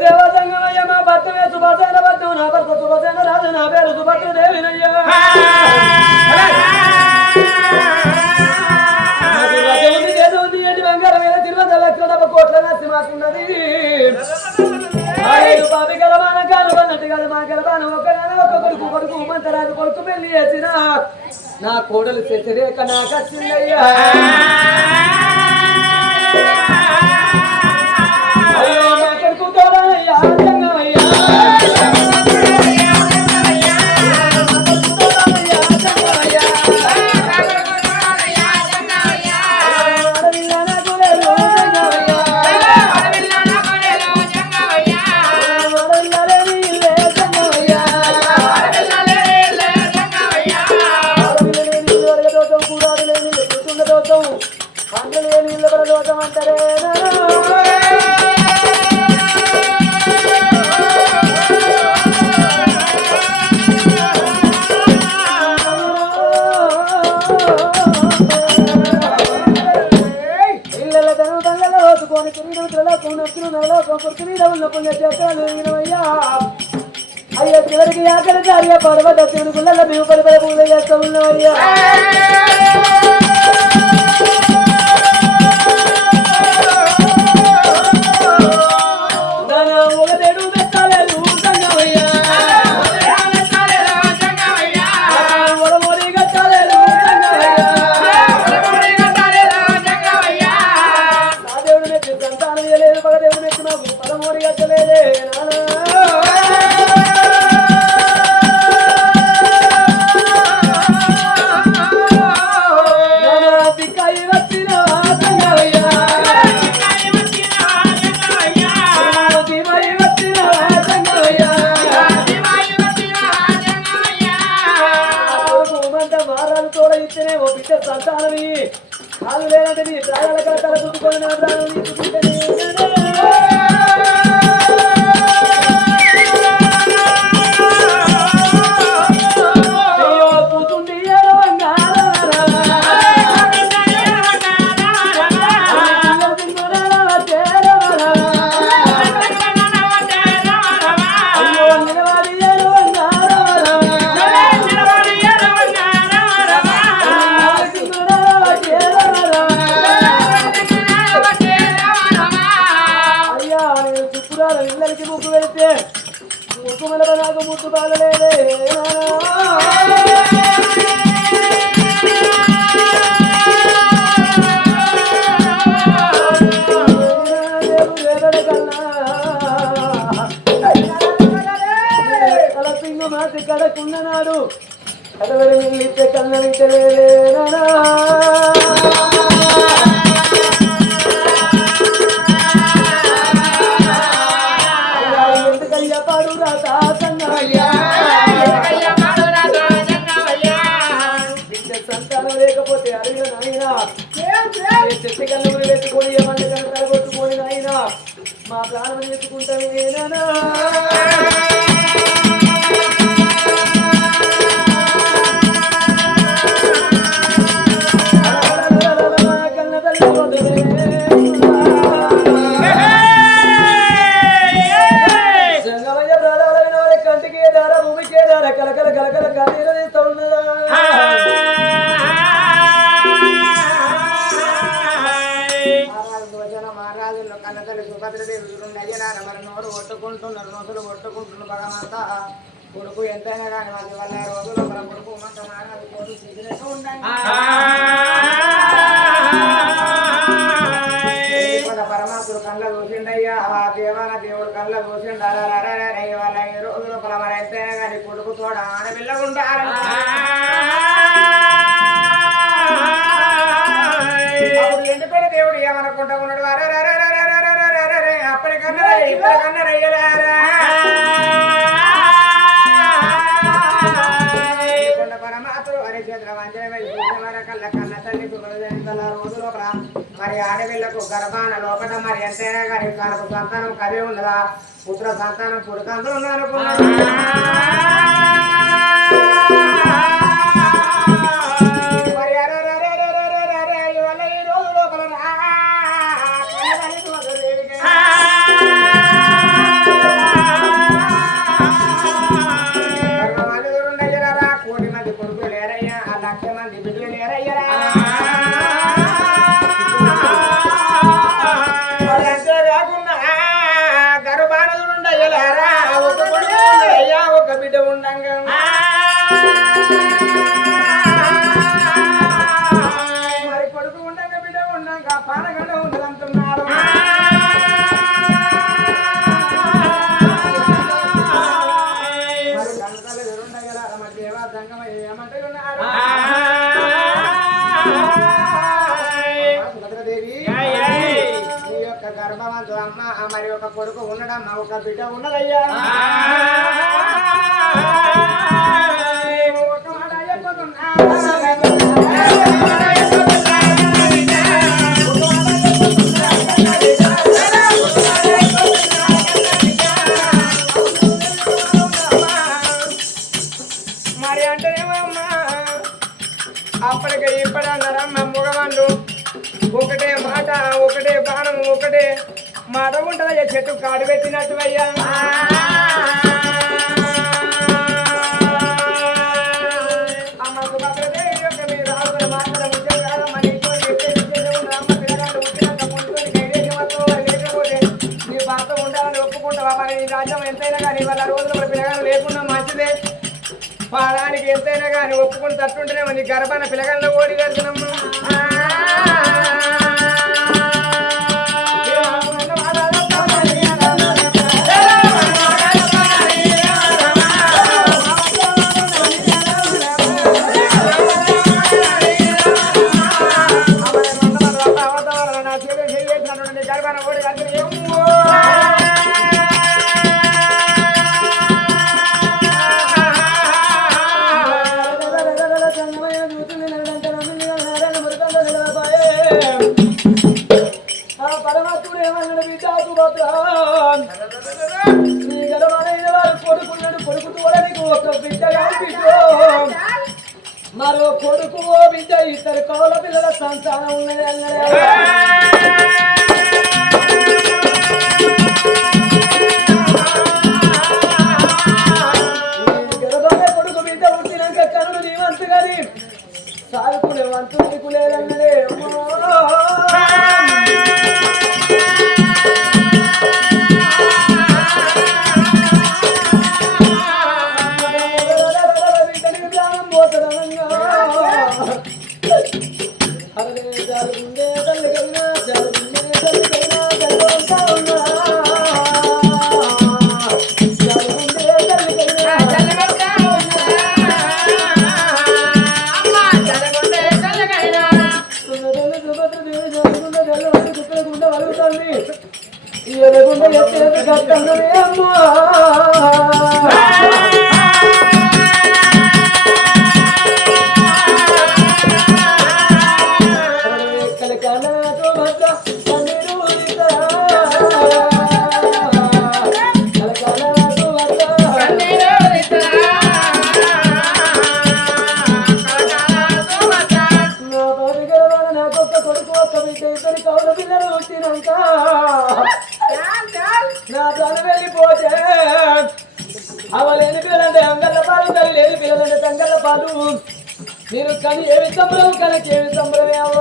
దేవతంగమయ్య మా భర్తమే సుభాసేన భర్తం నా భర్త సుభసేన రాజు నా పేరు సుభద్ర దేవినయ్యా బంగారం వేల తిరువంద లక్షల 70 కోట్ల నచ్చి మాకున్నది బాబి గలవాన కాలు అన్నట్టు కాదు మా గలవాన ఒక కొడుకు మంతరాజు కొడుకు పెళ్లి చేసిన నా కోడలు శశిరేఖ నాకు వచ్చిందయ్యా అయ్యో నా కొడుకు తోడయ్యా అయ్యా చివరికి ఆకలికి అయ్యా పర్వత తిరుగుల మేము పడిపడి పూజ చేస్తూ ఉన్నామయ్యా కడకున్ననాడు కడవరి మిల్లితే కన్నవించలేనా ఎందుకయ్యా పాడు రాతా సంగయ్యా సంతానం లేకపోతే అడిగిన నాయన చెట్టు కళ్ళు పెట్టుకొని ఏమన్నా కనుక కలగొట్టుకొని నాయన మా ప్రాణం ఎత్తుకుంటాను నేనా కొట్టుకుంటున్నారు నోసులు కొట్టుకుంటున్నారు భగవంత కొడుకు ఎంతైనా కానీ వాళ్ళ వల్ల రోజులు మన కొడుకు మంత మారాలి కోరు సిగ్గులేక ఉండండి పరమాత్ముడు కళ్ళ చూసిండయ్యా ఆ దేవాన దేవుడు కళ్ళ చూసిండు వాళ్ళ ఈ రోజులు మన ఎంతైనా కానీ కొడుకు తోడ ఆడపిల్లకుంటారు అప్పుడు ఎండిపోయిన దేవుడు ఏమనుకుంటా ఉన్నాడు అప్పటికన్నా ఇప్పటికన్నా రయ్యలారా పరమాత్రుడు హరిచంద్ర వంజనమై కళ్ళ కన్న తల్లి రోజు లోపల మరి ఆడపిల్లకు గర్భాన లోపల మరి ఎంతైనా కానీ కనుక సంతానం కదే ఉన్నదా పుత్ర సంతానం పుడకందరూ అనుకున్నాడు మరి కొడుకు ఉండడమ్మా ఒక బిడ్డ ఉన్నదయ్యా ఒక మాట చెప్పకున్నా మరి అంటే ఏమమ్మా అప్పటికే ఇప్పుడు అన్నారమ్మా మగవాళ్ళు ఒకటే మాట ఒకటే బాణం ఒకటే మాట ఉంటుందయ్యా చెట్టు కాడు పెట్టినట్టు అయ్యా అమ్మకు భద్రదేవి యొక్క మీరు రాజుల మాటల ఉద్యోగాలు మన ఇంట్లో అమ్మ పిల్లగాళ్ళు ఉట్టినాక ముందుకొని లేకపోతే నీ భర్త ఉండాలని ఒప్పుకుంటావా మరి నీ రాజ్యం ఎంతైనా కానీ వాళ్ళ రోజులు పిల్లగాళ్ళు లేకుండా మంచిదే పాడానికి ఎంతైనా కానీ ఒప్పుకుని తట్టుంటేనే నీ గర్భాన పిల్లగాళ్ళ ఓడి వెళ్తున్నాము గర్భాన ఓడి వెళ్తున్నాము మరో కొడుకు బిడ్డ ఇద్దరు కౌల పిల్లల సంతానం ఉన్నది గర్భాన కొడుకు బిడ్డ పుట్టినాక కనులు నీవంతు కానీ సాగుకునే వంతు నీకు లేదన్నదే నా తను వెళ్ళిపోతే అవలేని పిల్లలంటే అంగళ్ళ పాలు తల్లి లేని పిల్లలంటే తంగళ్ళ పాలు నేను కానీ ఏమి సంబరం కనుక ఏమి సంబరమే అవ్వ